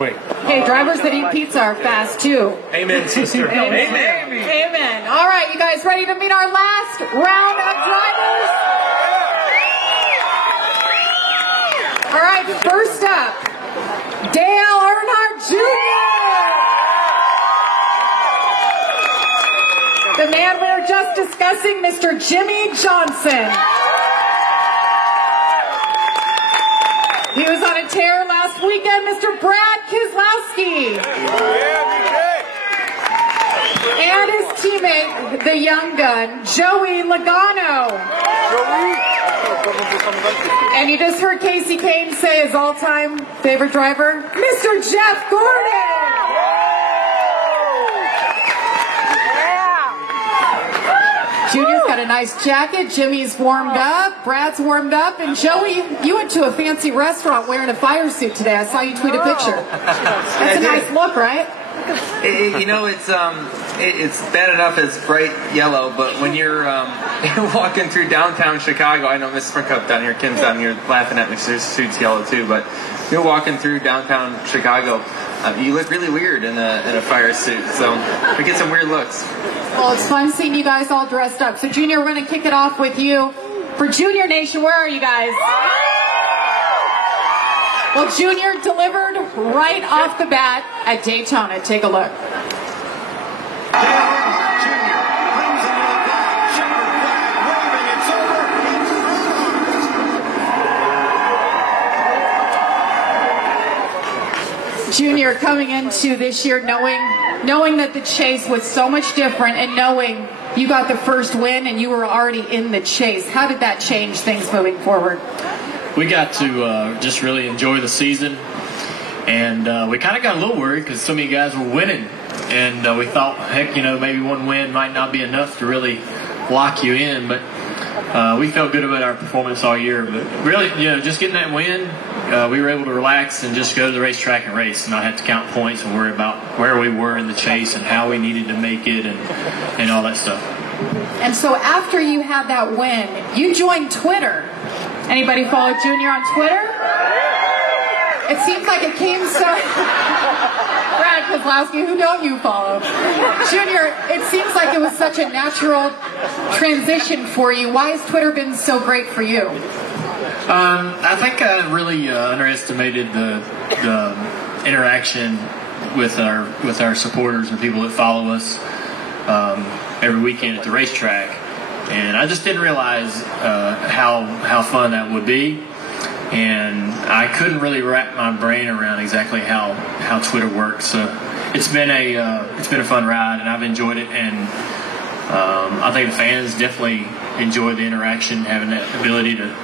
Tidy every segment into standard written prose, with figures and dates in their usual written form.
Hey, drivers that eat pizza are fast too. Amen, sister. Amen. Amen. All right, you guys ready to meet our last round of drivers? All right, first up, Dale Earnhardt Jr. The man we were just discussing, Mr. Jimmie Johnson. He was on a tear last weekend, Mr. Brad Keselowski. And his teammate, the young gun, Joey Logano. And you just heard Casey Kane say his all-time favorite driver, Mr. Jeff Gordon. Junior's got a nice jacket, Jimmy's warmed up, Brad's warmed up, and Joey, you went to a fancy restaurant wearing a fire suit today. I saw you tweet a picture. That's a nice look, right? It's bad enough it's bright yellow, but when you're walking through downtown Chicago, I know Miss Sprinkup down here, Kim's down here laughing at me, so his suit's yellow too, but you're walking through downtown Chicago, you look really weird in a fire suit, so we get some weird looks. Well, it's fun seeing you guys all dressed up. So, Junior, we're going to kick it off with you. For Junior Nation, where are you guys? Well, Junior delivered right off the bat at Daytona. Take a look. Junior coming into this year knowing that the chase was so much different and knowing you got the first win and you were already in the chase. How did that change things moving forward? We got to just really enjoy the season, and we kind of got a little worried because so many guys were winning, and we thought, heck, maybe one win might not be enough to really lock you in, but we felt good about our performance all year. But really, just getting that win, we were able to relax and just go to the racetrack and race and not have to count points and worry about where we were in the chase and how we needed to make it and all that stuff. And so after you had that win, you joined Twitter. Anybody follow Junior on Twitter? It seems like it came so... Brad Keselowski, who don't you follow? Junior, it seems like it was such a natural transition for you. Why has Twitter been so great for you? I think I really underestimated the interaction with our supporters and people that follow us every weekend at the racetrack, and I just didn't realize how fun that would be, and I couldn't really wrap my brain around exactly how Twitter works. So it's been a fun ride, and I've enjoyed it, and I think the fans definitely enjoy the interaction, having that ability to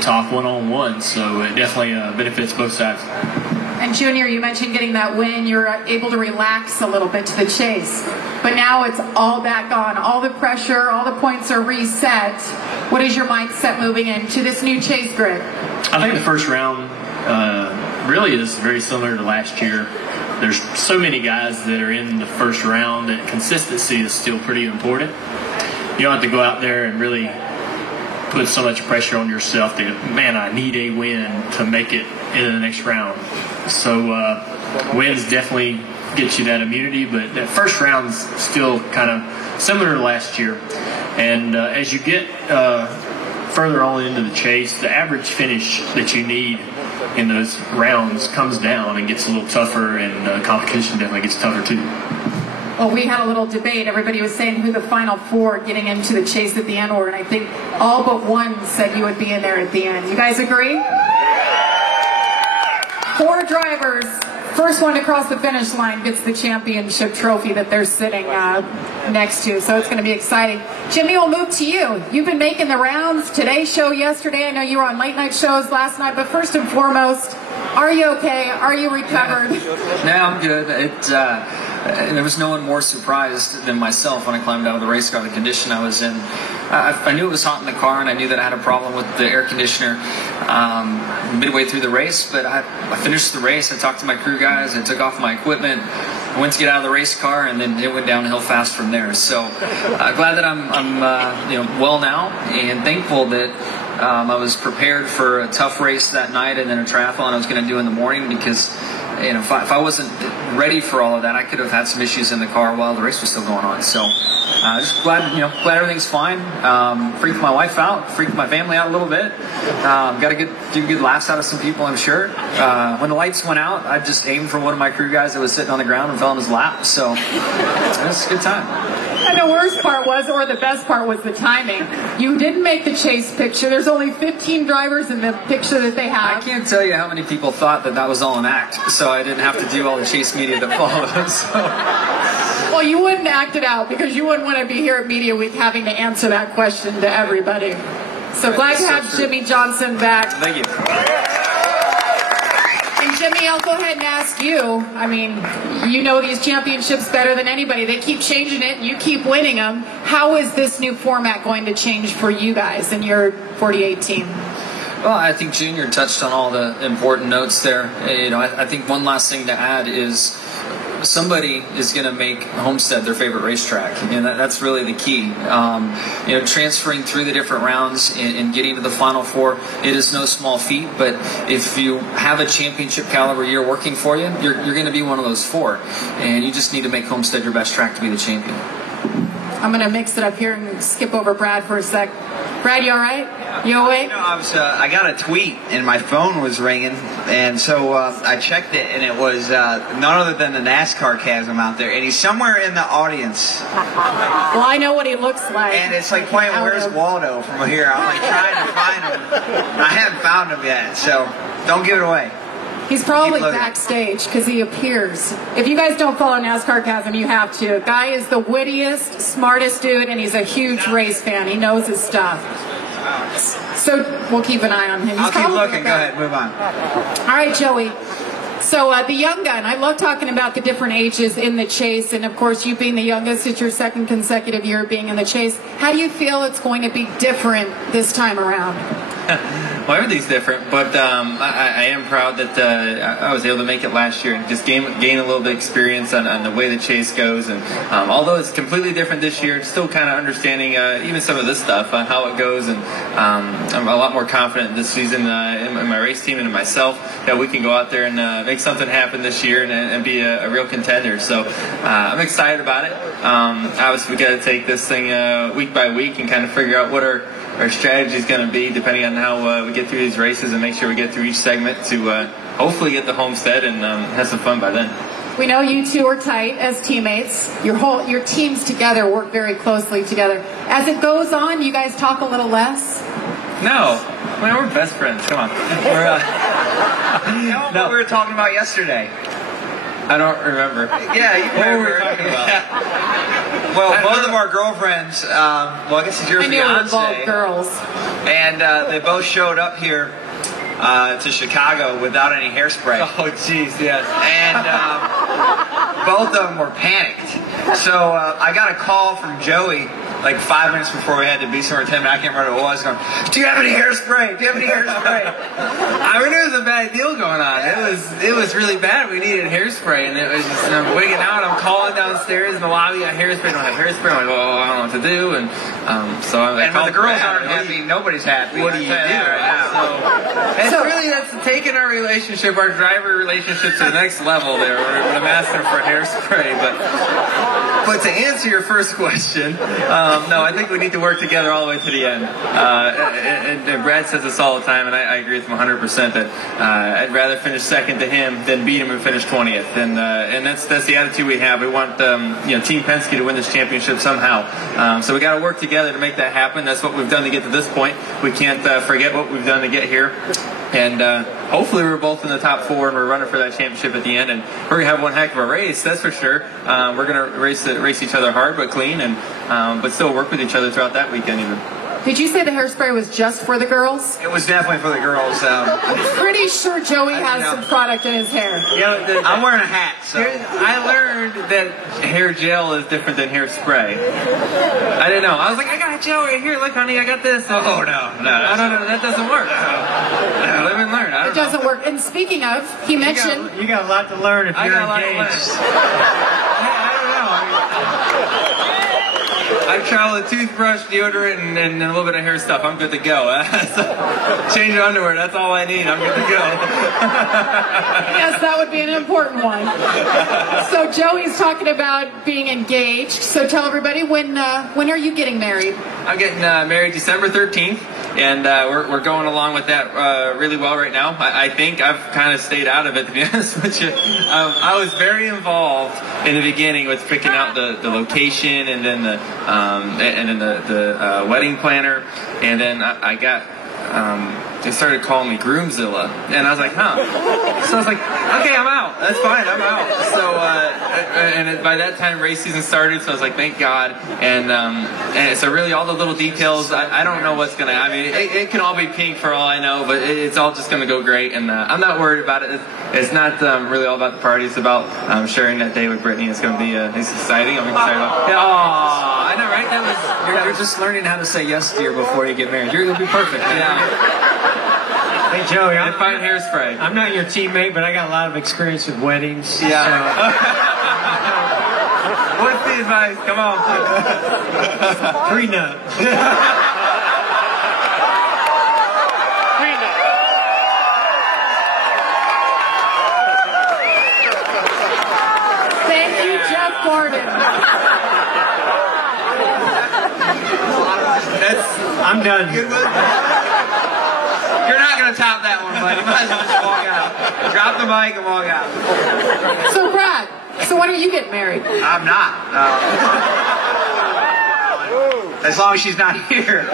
talk one-on-one, so it definitely benefits both sides. And Junior, you mentioned getting that win. You're able to relax a little bit to the chase, but now it's all back on. All the pressure, all the points are reset. What is your mindset moving into this new chase grid? I think the first round really is very similar to last year. There's so many guys that are in the first round that consistency is still pretty important. You don't have to go out there and really put so much pressure on yourself that, man, I need a win to make it into the next round. So wins definitely get you that immunity, but that first round's still kind of similar to last year. And as you get further on into the chase, the average finish that you need in those rounds comes down and gets a little tougher, and competition definitely gets tougher too. Well, we had a little debate. Everybody was saying who the final four getting into the chase at the end were, and I think all but one said you would be in there at the end. You guys agree? 4 drivers. First one to cross the finish line gets the championship trophy that they're sitting next to, so it's going to be exciting. Jimmy, we'll move to you. You've been making the rounds. Today's show, yesterday. I know you were on late night shows last night, but first and foremost, are you okay? Are you recovered? No, I'm good. There was no one more surprised than myself when I climbed out of the race car, the condition I was in. I knew it was hot in the car, and I knew that I had a problem with the air conditioner midway through the race, but I finished the race. I talked to my crew guys. I took off my equipment. I went to get out of the race car, and then it went downhill fast from there. So glad that I'm well now, and thankful that I was prepared for a tough race that night and then a triathlon I was going to do in the morning, because if I wasn't ready for all of that, I could have had some issues in the car while the race was still going on. So just glad everything's fine. Freaked my wife out, freaked my family out a little bit. Got to do good laughs out of some people, I'm sure. When the lights went out, I just aimed for one of my crew guys that was sitting on the ground and fell in his lap. So it was a good time. And the worst part was, or the best part was the timing. You didn't make the chase picture. There's only 15 drivers in the picture that they have. I can't tell you how many people thought that was all an act, so I didn't have to do all the chase media that followed. So. Well, you wouldn't act it out because you wouldn't want to be here at Media Week having to answer that question to everybody. So glad to have Jimmie Johnson back. Thank you. And Jimmie, I'll go ahead and ask you. I mean, you know these championships better than anybody. They keep changing it. You keep winning them. How is this new format going to change for you guys in your 48 team? Well, I think Junior touched on all the important notes there. I think one last thing to add is somebody is going to make Homestead their favorite racetrack, and that's really the key. Transferring through the different rounds and getting to the Final Four, it is no small feat, but if you have a championship caliber year working for you, you're going to be one of those 4, and you just need to make Homestead your best track to be the champion. I'm going to mix it up here and skip over Brad for a sec. Brad, you all right? You awake? I got a tweet and my phone was ringing, and so I checked it, and it was none other than the NASCAR Chasm out there, and he's somewhere in the audience. Well, I know what he looks like. And it's like playing Where's Waldo from here. I'm like trying to find him. I haven't found him yet, so don't give it away. He's probably backstage because he appears. If you guys don't follow NASCAR Chasm, you have to. Guy is the wittiest, smartest dude, and he's a huge race fan. He knows his stuff. So we'll keep an eye on him. I'll keep looking. Go ahead, move on. All right, Joey. So the young gun, I love talking about the different ages in the chase, and of course you being the youngest, it's your second consecutive year being in the chase. How do you feel it's going to be different this time around? Well, everything's different, but I am proud that I was able to make it last year and just gain a little bit of experience on the way the chase goes. And although it's completely different this year, still kind of understanding even some of this stuff on how it goes. And I'm a lot more confident this season in my race team and in myself that we can go out there and make something happen this year and be a real contender. So I'm excited about it. Obviously, we got to take this thing week by week and kind of figure out what our strategy is going to be depending on how we get through these races and make sure we get through each segment to hopefully get the Homestead and have some fun by then. We know you two are tight as teammates. Your teams together work very closely together. As it goes on, you guys talk a little less? No. I mean, we're best friends. Come on. What we were talking about yesterday. I don't remember. Yeah, you remember. What were we talking about? Well, both of our girlfriends, I guess it's your fiance. I knew it involved girls. And they both showed up here to Chicago without any hairspray. Oh, jeez, yes. And both of them were panicked. So I got a call from Joey like 5 minutes before we had to be somewhere 10 minutes. I can't remember what it was. Going, do you have any hairspray? Do you have any hairspray? I mean, it was a bad deal going on. It was really bad. We needed hairspray, and it was just, I'm wigging out. I'm calling downstairs in the lobby. I hairspray. Don't have hairspray. I'm like, oh, I don't know what to do. And so I'm like, and when the girls aren't happy, nobody's happy. What do you do? Right now? That's taking our relationship, our driver relationship, to the next level. There, we're going to ask them for hairspray, but to answer your first question, no, I think we need to work together all the way to the end. And Brad says this all the time, and I agree with him 100% that I'd rather finish second to him than beat him and finish 20th. And that's the attitude we have. We want Team Penske to win this championship somehow. So we got to work together to make that happen. That's what we've done to get to this point. We can't forget what we've done to get here. And hopefully we're both in the top 4 and we're running for that championship at the end. And we're going to have one heck of a race, that's for sure. We're going to race each other hard but clean, and but still work with each other throughout that weekend even. Did you say the hairspray was just for the girls? It was definitely for the girls. I'm pretty sure Joey has some product in his hair. I'm wearing a hat, so. I learned that hair gel is different than hairspray. I didn't know. I was like, I got gel right here. Look, honey, I got this. Oh, no. That doesn't work. Live and learn. It doesn't work. And speaking of, he mentioned... You got a lot to learn if you're engaged. I don't know. I travel with toothbrush, deodorant, and a little bit of hair stuff. I'm good to go. Change of underwear, that's all I need. I'm good to go. Yes, that would be an important one. So Joey's talking about being engaged. So tell everybody, when are you getting married? I'm getting married December 13th. And we're going along with that really well right now. I think I've kind of stayed out of it, to be honest with you. I was very involved in the beginning with picking out the location and then the wedding planner, and then I got. They started calling me Groomzilla, and I was like, huh. So I was like, okay, I'm out. That's fine, I'm out. So, and by that time, race season started, so I was like, thank God. And so really all the little details, I don't know what's going to, I mean, it can all be pink for all I know, but it's all just going to go great, and I'm not worried about it. It's not really all about the party. It's about sharing that day with Brittany. It's going to be it's exciting. I'm excited about it. Oh, I know, right? You're just learning how to say yes dear before you get married. You're going to be perfect. Yeah. Hey Joey, And find hairspray. I'm not your teammate, but I got a lot of experience with weddings. Yeah. What's the advice? Come on. Prenup. Thank you, Jeff Gordon. I'm done. You're not going to top that one, buddy. You might as well just walk out. Drop the mic and walk out. So Brad, so when are you getting married? I'm not. As long as she's not here.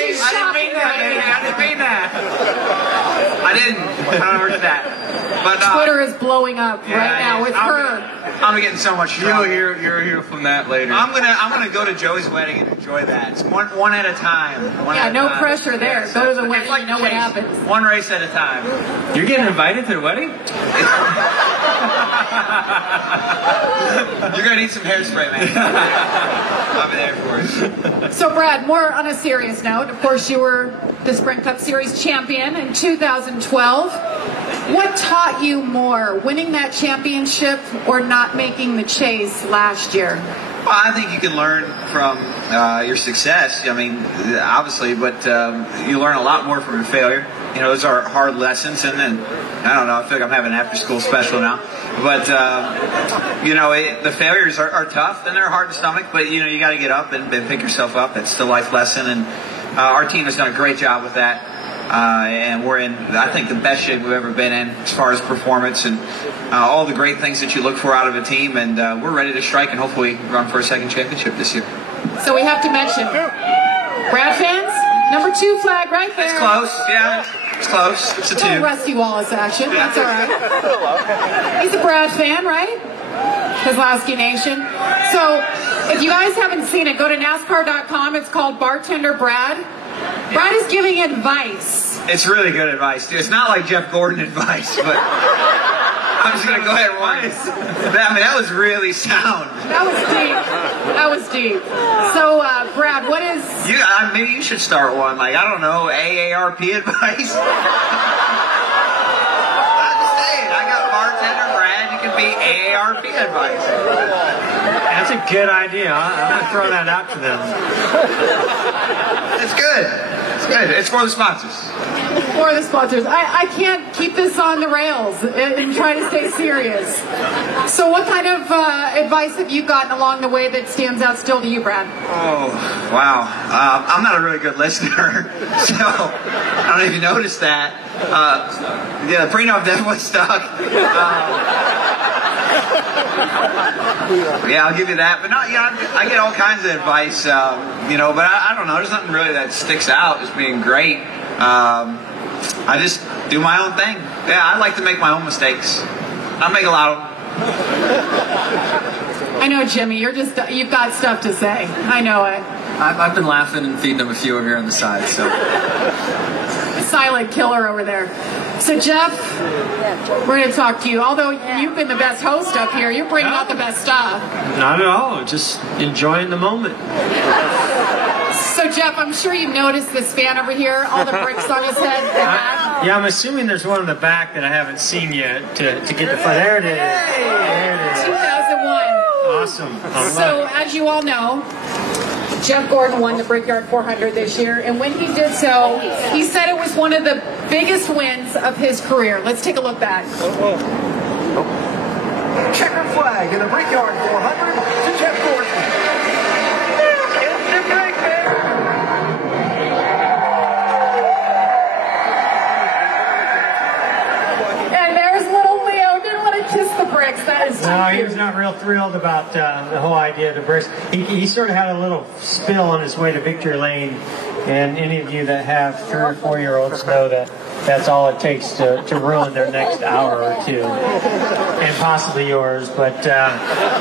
She's I didn't mean that, baby. I didn't mean that. I didn't. I don't heard that. But Twitter is blowing up right now with her. I'm getting so much trouble. You'll hear from that later. I'm gonna go to Joey's wedding and enjoy that. It's one at a time. Yeah, no pressure there. Go to the wedding, you know what happens. One race at a time. You're getting invited to the wedding? You're gonna need some hairspray, man. I'll be there for you. So Brad, more on a serious note, of course you were the Sprint Cup Series champion in 2012. What taught you more, winning that championship or not making the chase last year? Well, I think you can learn from your success. I mean, obviously, but you learn a lot more from your failure. You know, those are hard lessons, and then I don't know. I feel like I'm having an after-school special now. But you know, the failures are tough and they're hard to stomach. But you know, you got to get up and pick yourself up. It's the life lesson, and our team has done a great job with that. And we're in, I think, the best shape we've ever been in as far as performance and all the great things that you look for out of a team. And we're ready to strike and hopefully run for a second championship this year. So we have to mention, Brad fans, number 2 flag right there. It's close, yeah. It's close. It's a 2. Little Rusty Wallace action. That's all right. He's a Brad fan, right? Kozlowski Nation. So if you guys haven't seen it, go to NASCAR.com. It's called Bartender Brad. Brad is giving advice. It's really good advice, too. It's not like Jeff Gordon advice, but I'm just going to go ahead and warn you. I mean, that was really sound. That was deep. That was deep. So, Brad, what is... maybe you should start one. Like, I don't know, AARP advice? I'm just saying, I got Bartender Brad. You can be AARP advice. That's a good idea. I'm going to throw that out to them. It's good. It's good. It's for the sponsors. For the sponsors. I can't keep this on the rails and try to stay serious. So what kind of advice have you gotten along the way that stands out still to you, Brad? Oh, wow. I'm not a really good listener, so I don't know if you noticed that. Yeah, the prenup definitely stuck. Yeah, I'll give you that. But no, yeah, I get all kinds of advice, you know, but I don't know. There's nothing really that sticks out as being great. I just do my own thing. Yeah, I like to make my own mistakes. I make a lot of them. I know, Jimmy, you've got stuff to say. I know it. I've been laughing and feeding them a few over here on the side, so. Silent killer over there. So, Jeff, we're going to talk to you. Although you've been the best host up here, you're bringing out the best stuff. Not at all. Just enjoying the moment. So, Jeff, I'm sure you've noticed this fan over here, all the bricks on his head. Yeah, I'm assuming there's one in the back that I haven't seen yet to get the front. There it is. There it is. 2001. Awesome. So, as you all know, Jeff Gordon won the Brickyard 400 this year, and when he did so, he said it was one of the biggest wins of his career. Let's take a look back. Checker flag in the Brickyard 400 to Jeff Gordon. It's the break, man. And there's little Leo. Didn't want to kiss the bricks. That is No, he was not real thrilled about the whole idea of the bricks. He sort of had a little spill on his way to victory lane, and any of you that have 3 or 4 year olds know that that's all it takes to ruin their next hour or two, and possibly yours. But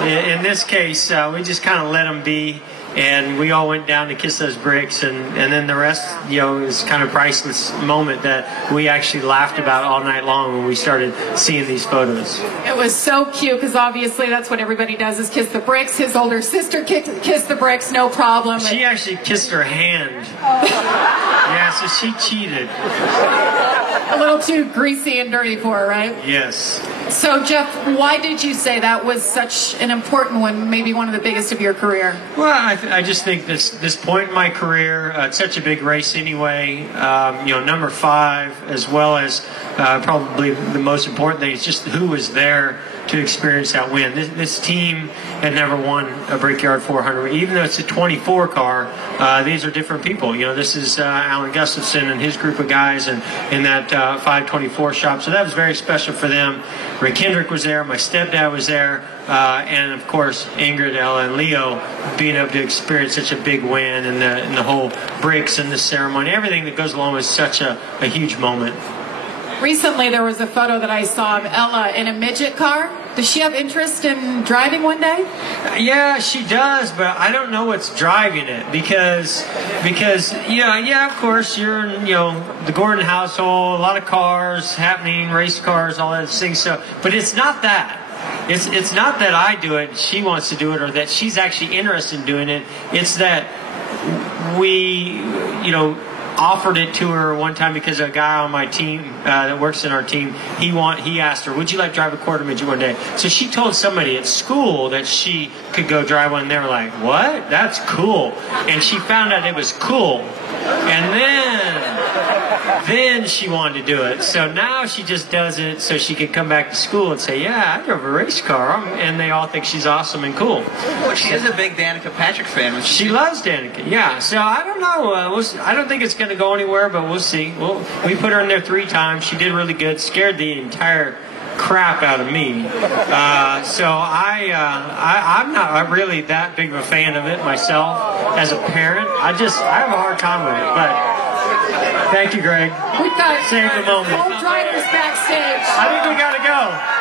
in this case, we just kind of let them be. And we all went down to kiss those bricks, and then the rest, is kind of priceless moment that we actually laughed about all night long when we started seeing these photos. It was so cute because obviously that's what everybody does is kiss the bricks. His older sister kissed the bricks, no problem. She actually kissed her hand. Yeah, so she cheated. A little too greasy and dirty for her, right? Yes. So, Jeff, why did you say that was such an important one, maybe one of the biggest of your career? Well, I just think this point in my career, it's such a big race anyway. Number 5, as well as probably the most important thing is just who was there to experience that win. This team had never won a Brickyard 400, even though it's a 24 car. These are different people. This is Alan Gustafson and his group of guys, and in that 524 shop. So that was very special for them. Ray Kendrick was there. My stepdad was there. And of course, Ingrid, Ella, and Leo being able to experience such a big win, and the whole bricks and the ceremony, everything that goes along with such a huge moment. Recently, there was a photo that I saw of Ella in a midget car. Does she have interest in driving one day? Yeah, she does, but I don't know what's driving it because of course you're in, the Gordon household, a lot of cars happening, race cars, all those things. So, but it's not that. It's not that I do it, she wants to do it, or that she's actually interested in doing it. It's that we, offered it to her one time because a guy on my team that works in our team, he asked her, would you like to drive a quarter midget one day? So she told somebody at school that she could go drive one, and they were like, what? That's cool. And she found out it was cool. And then she wanted to do it. So now she just does it so she could come back to school and say, yeah, I drove a race car. And they all think she's awesome and cool. Well, she is a big Danica Patrick fan. She loves Danica, yeah. So I don't know. I don't think it's going to go anywhere, but we'll see. We put her in there 3 times. She did really good. Scared the entire crap out of me. So I'm not really that big of a fan of it myself as a parent. I have a hard time with it, but thank you, Greg. We've got Save the moment. all drivers backstage. I think we got to go.